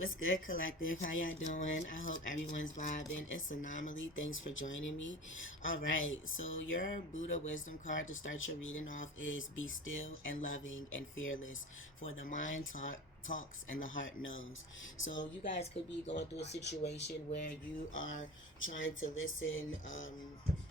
What's good, collective? How y'all doing? I hope everyone's vibing. It's Anomaly. Thanks for joining me. All right, so your Buddha wisdom card to start your reading off is be still and loving and fearless, for the mind talks and the heart knows. So you guys could be going through a situation where you are trying to listen.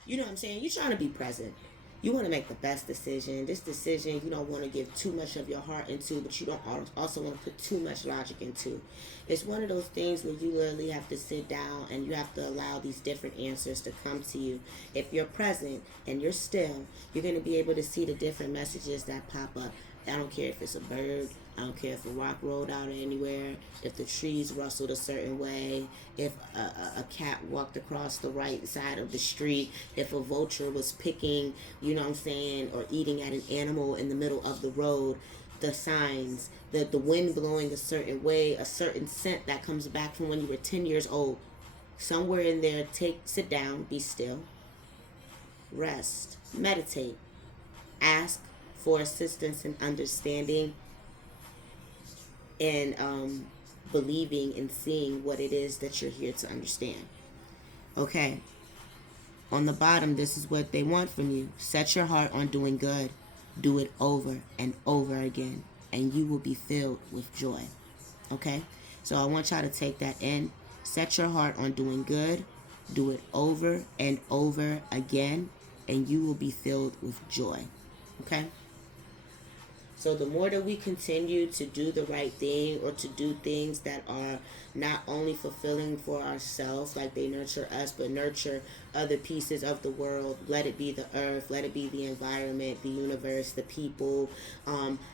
You know what I'm saying? You're trying to be present. You want to make the best decision. This decision you don't want to give too much of your heart into, but you don't also want to put too much logic into. It's one of those things where you literally have to sit down and you have to allow these different answers to come to you. If you're present and you're still, you're going to be able to see the different messages that pop up. I don't care if it's a bird. I don't care if a rock rolled out anywhere, if the trees rustled a certain way, if a cat walked across the right side of the street, if a vulture was picking, you know what I'm saying, or eating at an animal in the middle of the road. The signs, the wind blowing a certain way, a certain scent that comes back from when you were 10 years old. Somewhere in there, sit down, be still, rest, meditate, ask for assistance and understanding, and believing and seeing what it is that you're here to understand. Okay, on the bottom, this is what they want from you. Set your heart on doing good. Do it over and over again, and you will be filled with joy. Okay? So I want y'all to take that in. Set your heart on doing good. Do it over and over again, and you will be filled with joy. Okay? So the more that we continue to do the right thing, or to do things that are not only fulfilling for ourselves, like they nurture us, but nurture other pieces of the world, let it be the earth, let it be the environment, the universe, the people.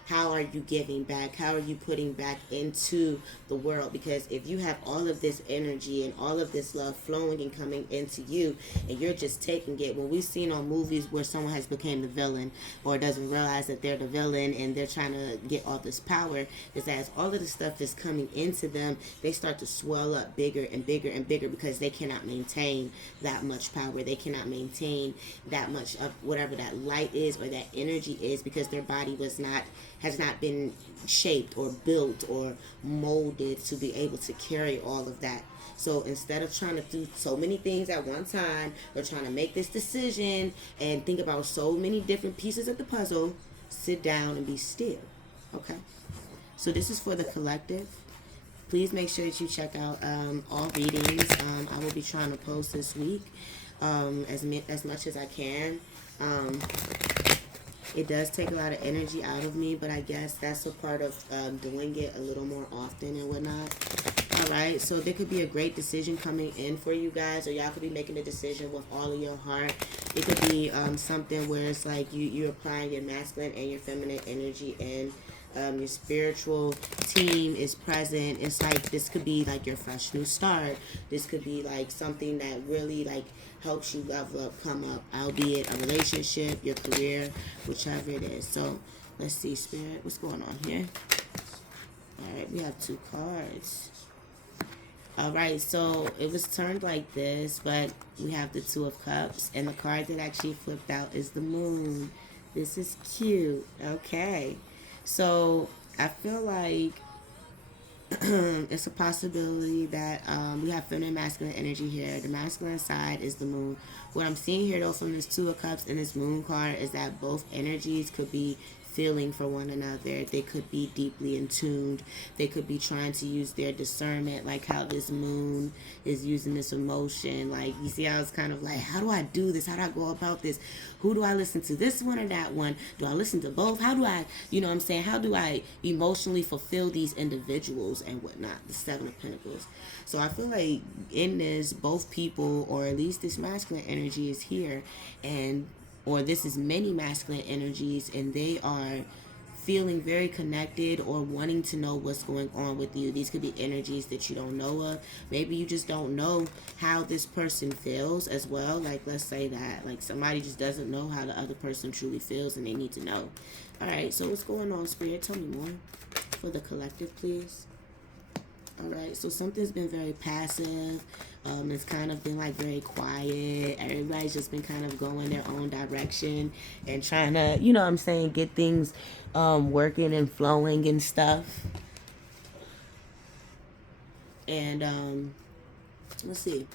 How are you giving back? How are you putting back into the world? Because if you have all of this energy and all of this love flowing and coming into you, and you're just taking it, when we've seen on movies where someone has become the villain, or doesn't realize that they're the villain and they're trying to get all this power, is as all of the stuff is coming into them, they start to swell up bigger and bigger and bigger, because they cannot maintain that much power. They cannot maintain that much of whatever that light is or that energy is, because their body has not been shaped or built or molded to be able to carry all of that. So instead of trying to do so many things at one time, or trying to make this decision and think about so many different pieces of the puzzle, sit down and be still. Okay? So this is for the collective. Please make sure that you check out all readings. I will be trying to post this week as much as I can. It does take a lot of energy out of me, but I guess that's a part of doing it a little more often and whatnot. All right, so there could be a great decision coming in for you guys, or y'all could be making a decision with all of your heart. It could be something where it's like you're applying your masculine and your feminine energy in. Your spiritual team is present. It's like this could be like your fresh new start. This could be like something that really like helps you level up, come up, albeit a relationship, your career, whichever it is. So let's see, Spirit, what's going on here? All right, we have 2 cards. All right, so it was turned like this, but we have the 2 of Cups, and the card that actually flipped out is the Moon. This is cute. Okay. So I feel like it's a possibility that we have feminine and masculine energy here. The masculine side is the moon. What I'm seeing here, though, from this 2 of Cups and this moon card is that both energies could be feeling for one another. They could be deeply in tuned. They could be trying to use their discernment, like how this moon is using this emotion. Like, you see how it's kind of like, how do I do this? How do I go about this? Who do I listen to? This one or that one? Do I listen to both? How do I, you know what I'm saying? How do I emotionally fulfill these individuals and whatnot? The 7 of Pentacles. So I feel like in this, both people, or at least this masculine energy is here, and or this is many masculine energies, and they are feeling very connected or wanting to know what's going on with you. These could be energies that you don't know of. Maybe you just don't know how this person feels as well. Like, let's say that like somebody just doesn't know how the other person truly feels, and they need to know. All right, so what's going on, Spirit? Tell me more for the collective, please. All right, so something's been very passive. It's kind of been like very quiet. Everybody's just been kind of going their own direction and trying to, you know what I'm saying, get things working and flowing and stuff. And let's see.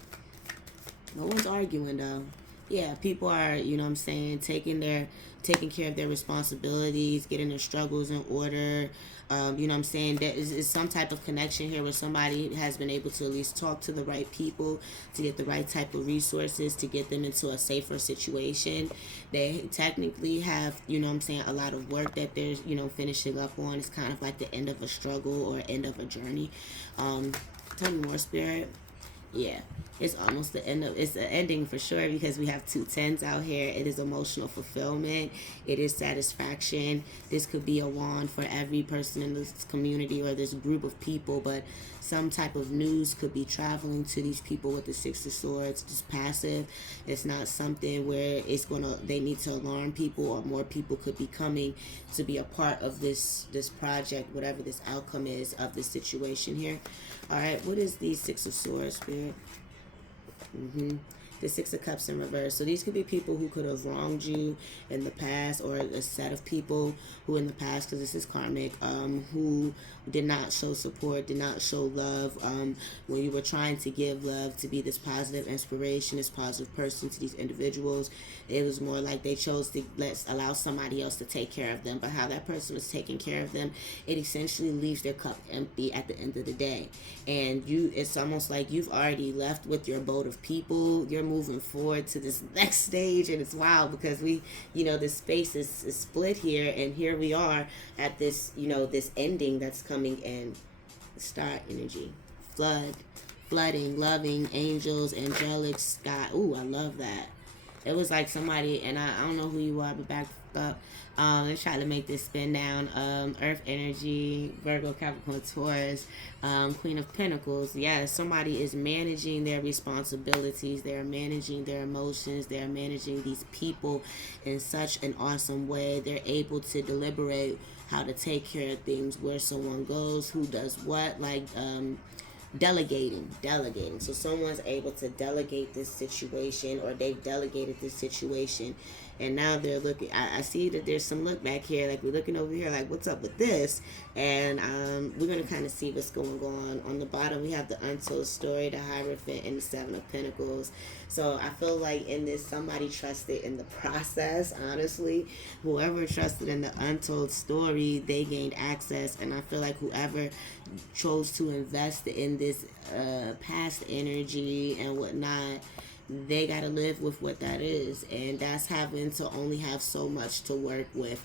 No one's arguing though. Yeah, people are, you know what I'm saying, taking care of their responsibilities, getting their struggles in order. You know what I'm saying? There is some type of connection here where somebody has been able to at least talk to the right people to get the right type of resources to get them into a safer situation. They technically have, you know what I'm saying, a lot of work that they're, you know, finishing up on. It's kind of like the end of a struggle or end of a journey. Tell me more, Spirit. Yeah, it's almost the end of it's the ending for sure because we have two tens out here. It is emotional fulfillment. It is satisfaction. This could be a wand for every person in this community or this group of people, but some type of news could be traveling to these people with the Six of Swords. It's passive. It's not something where they need to alarm people, or more people could be coming to be a part of this project, whatever this outcome is of this situation here. All right, what is the Six of Swords, Spirit? The Six of Cups in reverse. So these could be people who could have wronged you in the past, or a set of people who in the past, because this is karmic, who did not show support, did not show love, when you were trying to give love, to be this positive inspiration, this positive person to these individuals. It was more like they chose to allow somebody else to take care of them, but how that person was taking care of them, it essentially leaves their cup empty at the end of the day. And it's almost like you've already left with your boat of people. You're moving forward to this next stage, and it's wild because this space is split here, and here we are at this, this ending that's coming in. Star energy, flooding, loving, angels, angelic sky. Ooh, I love that. It was like somebody, and I don't know who you are, but back up. Let's try to make this spin down. Earth energy, Virgo, Capricorn, Taurus, Queen of Pentacles. Yeah, somebody is managing their responsibilities. They're managing their emotions. They're managing these people in such an awesome way. They're able to deliberate how to take care of things, where someone goes, who does what, like delegating. So someone's able to delegate this situation, or they've delegated this situation, and now they're looking. I see that there's some look back here, like we're looking over here like, what's up with this? And we're going to kind of see what's going on the bottom. We have the untold story, the Hierophant, and the Seven of Pentacles. So I feel like in this, somebody trusted in the process. Honestly, whoever trusted in the untold story, they gained access. And I feel like whoever chose to invest in this past energy and whatnot, they got to live with what that is, and that's having to only have so much to work with.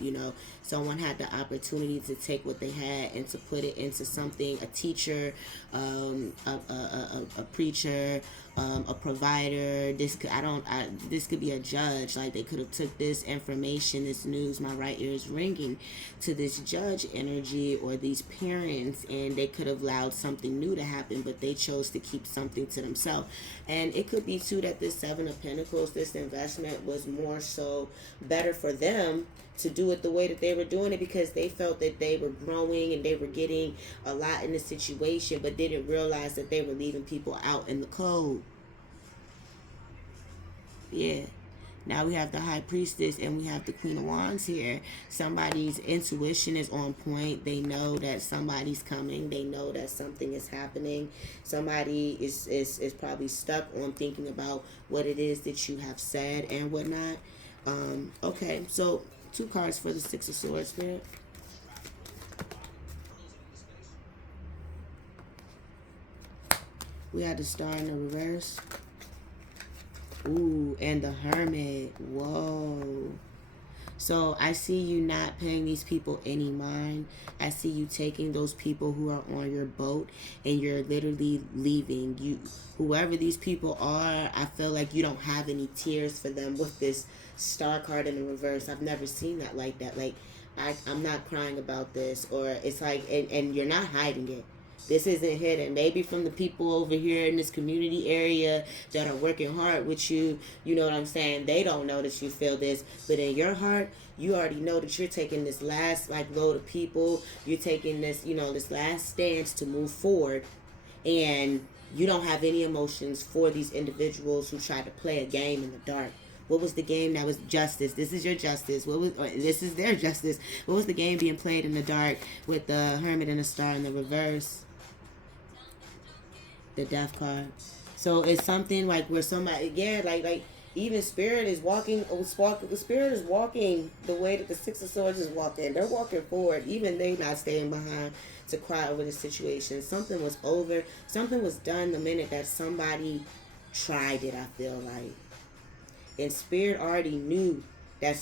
Someone had the opportunity to take what they had and to put it into something, a teacher, a preacher, a provider. This could be a judge. Like, they could have took this information, this news, my right ear is ringing, to this judge energy or these parents, and they could have allowed something new to happen, but they chose to keep something to themselves. And it could be too that this Seven of Pentacles, this investment was more so better for them to do it the way that they were doing it, because they felt that they were growing and they were getting a lot in the situation, but didn't realize that they were leaving people out in the cold. Yeah. Now we have the High Priestess and we have the Queen of Wands here. Somebody's intuition is on point. They know that somebody's coming. They know that something is happening. Somebody is probably stuck on thinking about what it is that you have said and whatnot. Okay, so 2 cards for the Six of Swords, Spirit. We had the Star in the reverse. Ooh, and the Hermit. Whoa. So I see you not paying these people any mind. I see you taking those people who are on your boat and you're literally leaving. Whoever these people are, I feel like you don't have any tears for them with this Star card in the reverse. I've never seen that like that. Like, I'm not crying about this, or it's like, and you're not hiding it. This isn't hidden. Maybe from the people over here in this community area that are working hard with you, you know what I'm saying? They don't know that you feel this. But in your heart, you already know that you're taking this last load of people. You're taking this, this last stance to move forward. And you don't have any emotions for these individuals who try to play a game in the dark. What was the game that was justice? This is your justice. This is their justice. What was the game being played in the dark with the Hermit and the Star in the reverse? The Death card. So it's something like where somebody, yeah, like even Spirit is walking. The Spirit is walking the way that the Six of Swords is walking. They're walking forward. Even they not staying behind to cry over the situation. Something was over. Something was done the minute that somebody tried it. I feel like, and Spirit already knew that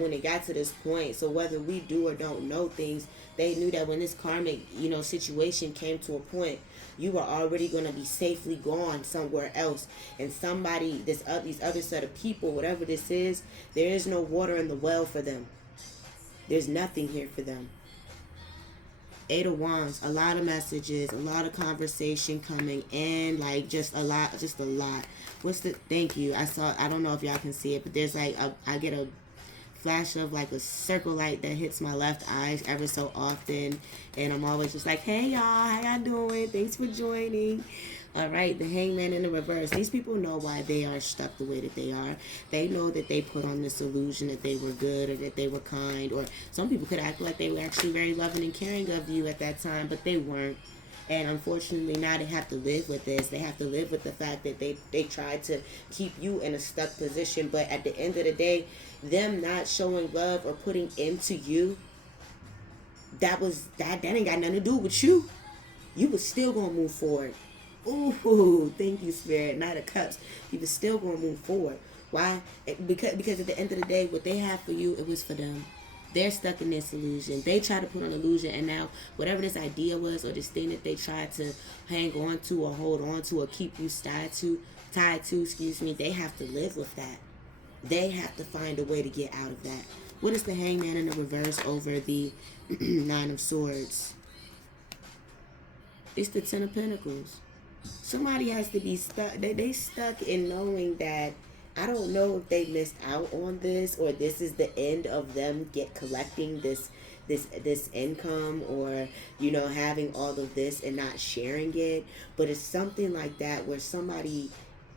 when it got to this point. So whether we do or don't know things, they knew that when this karmic situation came to a point, you were already going to be safely gone somewhere else, and somebody, these other set of people, whatever this is, there is no water in the well for them. There's nothing here for them. Eight of Wands, a lot of messages, a lot of conversation coming in, like just a lot. Thank you. I don't know if y'all can see it, but there's like, I get a flash of like a circle light that hits my left eye ever so often, and I'm always just like, hey y'all, how y'all doing? Thanks for joining. All right, the Hangman in the reverse. These people know why they are stuck the way that they are. They know that they put on this illusion that they were good or that they were kind, or some people could act like they were actually very loving and caring of you at that time, but they weren't. And unfortunately, now they have to live with this. They have to live with the fact that they tried to keep you in a stuck position, but at the end of the day, them not showing love or putting into you, that ain't got nothing to do with you. You was still gonna move forward. Ooh, thank you, Spirit. Knight of Cups. You was still gonna move forward. Why? Because at the end of the day, what they have for you, it was for them. They're stuck in this illusion. They try to put on illusion, and now whatever this idea was or this thing that they tried to hang on to or hold on to or keep you tied to, they have to live with that. They have to find a way to get out of that. What is the Hangman in the reverse over the Nine of Swords? It's the Ten of Pentacles. Somebody has to be stuck. They stuck in knowing that, I don't know if they missed out on this or this is the end of them collecting this income, or having all of this and not sharing it. But it's something like that where somebody,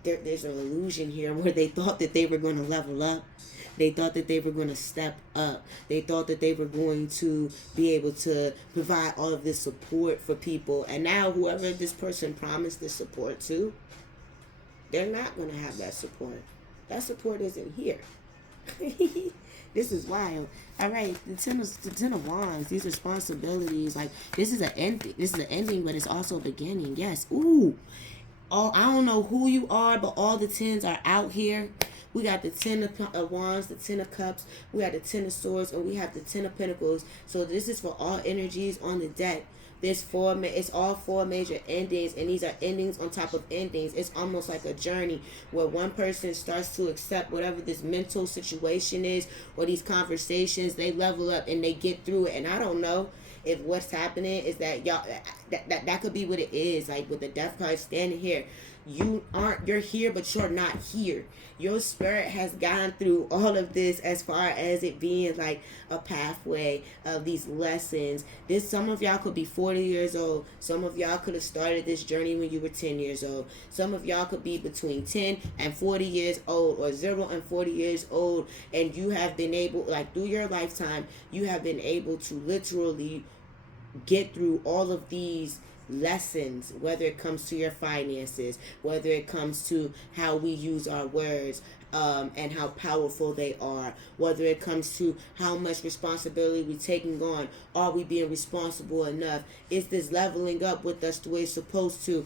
there's an illusion here where they thought that they were going to level up. They thought that they were going to step up. They thought that they were going to be able to provide all of this support for people. And now whoever this person promised this support to, they're not going to have that support. That support isn't here. This is wild. All right, the ten of Wands, these responsibilities, like this is an ending. This is an ending, but it's also a beginning. Yes. Ooh. I don't know who you are, but all the tens are out here. We got the Ten of Wands, the Ten of Cups, we got the Ten of Swords, and we have the Ten of Pentacles. So this is for all energies on the deck. It's all four major endings, and these are endings on top of endings. It's almost like a journey where one person starts to accept whatever this mental situation is or these conversations. They level up and they get through it. And I don't know if what's happening is that y'all, that could be what it is. Like with the Death card standing here, you're here, but you're not here. Your spirit has gone through all of this as far as it being like a pathway of these lessons. Some of y'all could be 40 years old. Some of y'all could have started this journey when you were 10 years old. Some of y'all could be between 10 and 40 years old, or 0 and 40 years old, and you have been able, like through your lifetime, you have been able to literally get through all of these lessons, whether it comes to your finances, whether it comes to how we use our words, and how powerful they are, whether it comes to how much responsibility we're taking on. Are we being responsible enough? Is this leveling up with us the way it's supposed to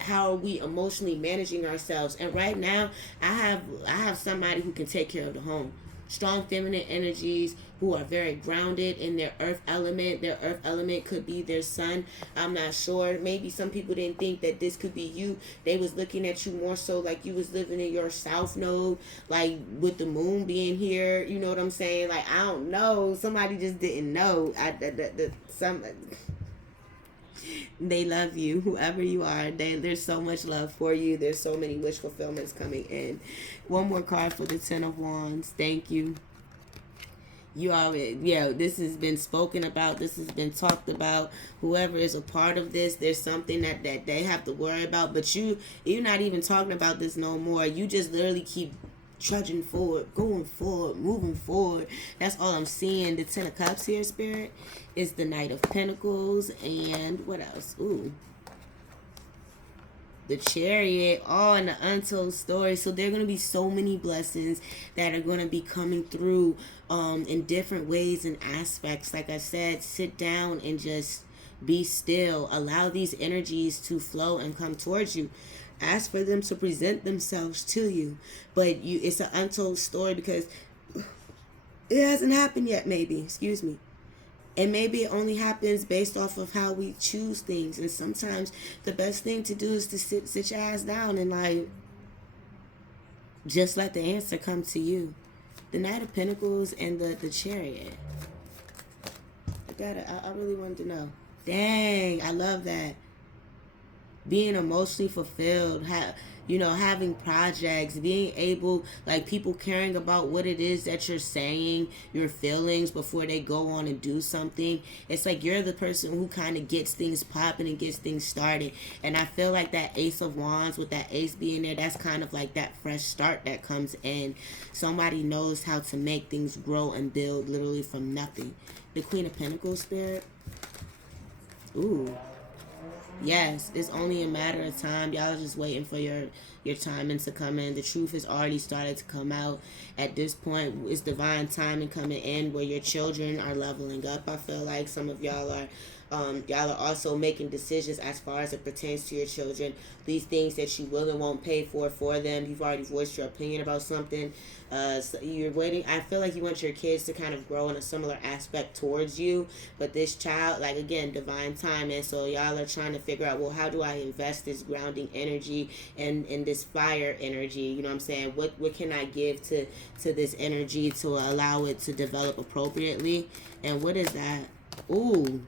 how are we emotionally managing ourselves? And right now, I have somebody who can take care of the home. Strong feminine energies who are very grounded in their earth element. Their earth element could be their sun. I'm not sure. Maybe some people didn't think that this could be you. They was looking at you more so like you was living in your south node, like with the moon being here. You know what I'm saying? Like, I don't know. Somebody just didn't know. They love you, whoever you are. There's so much love for you. There's so many wish fulfillments coming in. One more card for the Ten of Wands. Thank you. You already, this has been spoken about. This has been talked about. Whoever is a part of this, there's something that they have to worry about. But you're not even talking about this no more. You just literally keep trudging forward, going forward, moving forward. That's all I'm seeing. The Ten of Cups here, Spirit, is the Knight of Pentacles. And what else? Ooh. the Chariot, all in the untold story. So there are going to be so many blessings that are going to be coming through in different ways and aspects. Like I said, sit down and just be still. Allow these energies to flow and come towards you. Ask for them to present themselves to you. But it's an untold story because it hasn't happened yet, maybe. Excuse me. And maybe it only happens based off of how we choose things. And sometimes the best thing to do is to sit your ass down and like just let the answer come to you. The Knight of Pentacles and the Chariot. I really wanted to know. Dang, I love that. Being emotionally fulfilled, having projects, being able, like, people caring about what it is that you're saying, your feelings before they go on and do something. It's like you're the person who kind of gets things popping and gets things started. And I feel like that Ace of Wands with that ace being there, that's kind of like that fresh start that comes in. Somebody knows how to make things grow and build literally from nothing. The Queen of Pentacles, Spirit. Ooh. Yes, it's only a matter of time. Y'all are just waiting for your timing to come in. The truth has already started to come out. At this point, it's divine timing coming in where your children are leveling up. I feel like some of y'all are also making decisions as far as it pertains to your children. These things that you will and won't pay for them. You've already voiced your opinion about something. So you're waiting. I feel like you want your kids to kind of grow in a similar aspect towards you. But this child, like, again, divine timing. So y'all are trying to figure out, well, how do I invest this grounding energy and this fire energy? You know what I'm saying? What can I give to this energy to allow it to develop appropriately? And what is that? Ooh.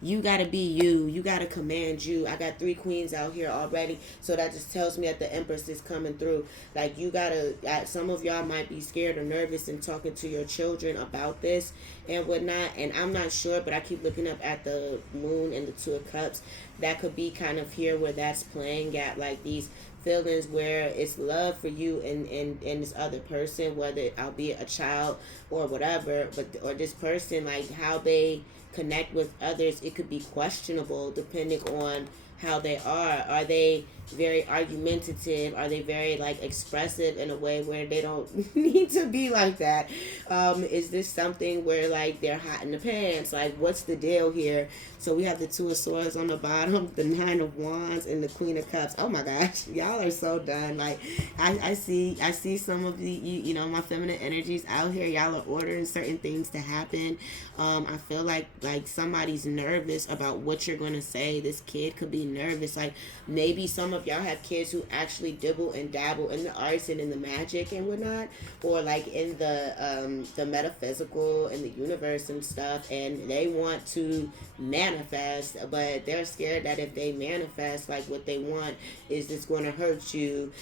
You gotta be you. You gotta command you. I got 3 queens out here already. So that just tells me that the Empress is coming through. Like, you gotta, some of y'all might be scared or nervous in talking to your children about this and whatnot. And I'm not sure, but I keep looking up at the Moon and the 2 of Cups. That could be kind of here where that's playing at, like, these feelings where it's love for you and this other person, whether albeit a child or whatever, or this person, like, how they connect with others, it could be questionable depending on how they are. Are they very argumentative? Are they very, like, expressive in a way where they don't need to be like that? Is this something where, like, they're hot in the pants? Like, what's the deal here? So we have the 2 of Swords on the bottom, the 9 of Wands, and the Queen of Cups. Oh my gosh, y'all are so done. Like, I see some of the, you know, my feminine energies out here. Y'all are ordering certain things to happen. I feel like somebody's nervous about what you're going to say. This kid could be nervous. Like, maybe some of y'all have kids who actually dibble and dabble in the arts and in the magic and whatnot, or like in the metaphysical and the universe and stuff, and they want to manifest, but they're scared that if they manifest, like, what they want, is this going to hurt you?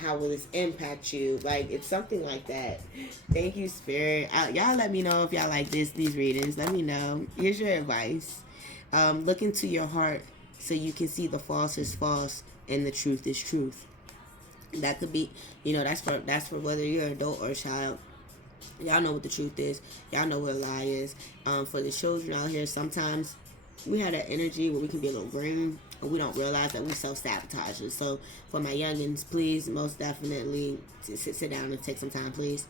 How will this impact you? Like, it's something like that. Thank you, Spirit. Y'all let me know if y'all like these readings. Let me know. Here's your advice. Look into your heart so you can see the false is false and the truth is truth. That could be, that's for whether you're an adult or a child. Y'all know what the truth is. Y'all know what a lie is. For the children out here, sometimes we have that energy where we can be a little green and we don't realize that we self-sabotage it. So for my youngins, please, most definitely sit down and take some time, please.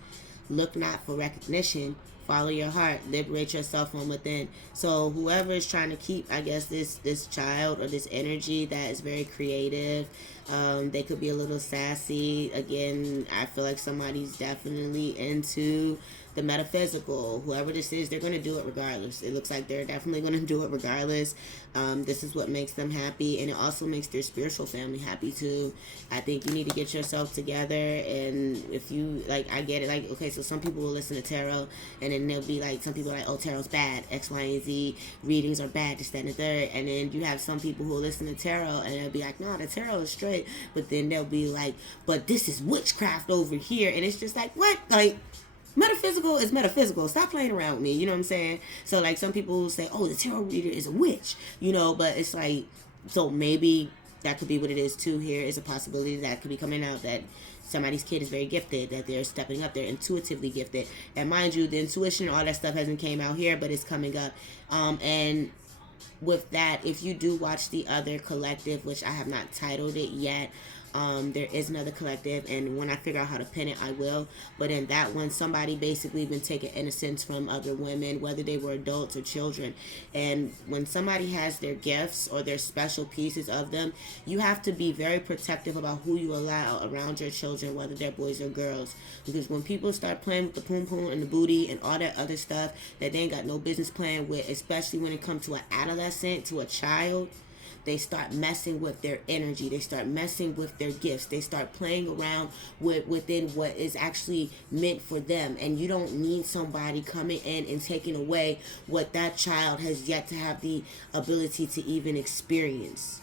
Look not for recognition. Follow your heart. Liberate yourself from within. So whoever is trying to keep, I guess, this child or this energy that is very creative, they could be a little sassy. Again, I feel like somebody's definitely into the metaphysical. Whoever this is, they're going to do it regardless. It looks like they're definitely going to do it regardless. This is what makes them happy, and it also makes their spiritual family happy too. I think you need to get yourself together, and if you, like, I get it, like, okay, so some people will listen to tarot, and then they'll be like, some people are like, oh, tarot's bad, X, Y, and Z, readings are bad, this, that, and the third, and then you have some people who will listen to tarot, and they'll be like, no, the tarot is straight, but then they'll be like, but this is witchcraft over here, and it's just like, what? Like, metaphysical is metaphysical. Stop playing around with me. You know what I'm saying? So, like, some people say, oh, the tarot reader is a witch. But it's like, so maybe that could be what it is too. Here is a possibility that could be coming out, that somebody's kid is very gifted, that they're stepping up, they're intuitively gifted. And mind you, the intuition and all that stuff hasn't came out here, but it's coming up. And with that, if you do watch the other collective, which I have not titled it yet, there is another collective, and when I figure out how to pin it, I will. But in that one, somebody basically been taking innocence from other women, whether they were adults or children. And when somebody has their gifts or their special pieces of them, you have to be very protective about who you allow around your children, whether they're boys or girls. Because when people start playing with the poom poom and the booty and all that other stuff that they ain't got no business playing with, especially when it comes to an adolescent, to a child, they start messing with their energy. They start messing with their gifts. They start playing around within what is actually meant for them. And you don't need somebody coming in and taking away what that child has yet to have the ability to even experience.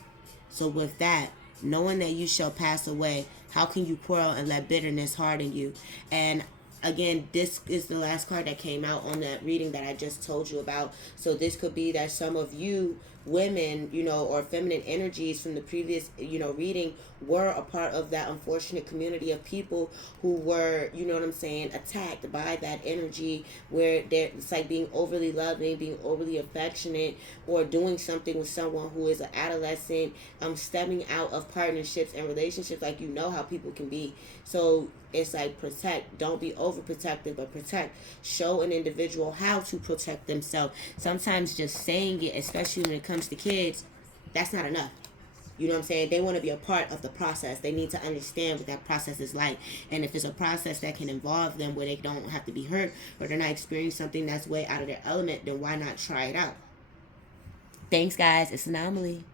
So with that, knowing that you shall pass away, how can you quarrel and let bitterness harden you? And again, this is the last card that came out on that reading that I just told you about. So this could be that some of you women, or feminine energies from the previous, reading were a part of that unfortunate community of people who were, attacked by that energy, where it's like being overly loving, being overly affectionate, or doing something with someone who is an adolescent, stemming out of partnerships and relationships, like how people can be. So it's like, protect. Don't be overprotective, but protect. Show an individual how to protect themselves. Sometimes just saying it, especially when it comes to kids, that's not enough. You know what I'm saying? They want to be a part of the process. They need to understand what that process is like. And if it's a process that can involve them where they don't have to be hurt, or they're not experiencing something that's way out of their element, then why not try it out? Thanks, guys. It's Anomaly.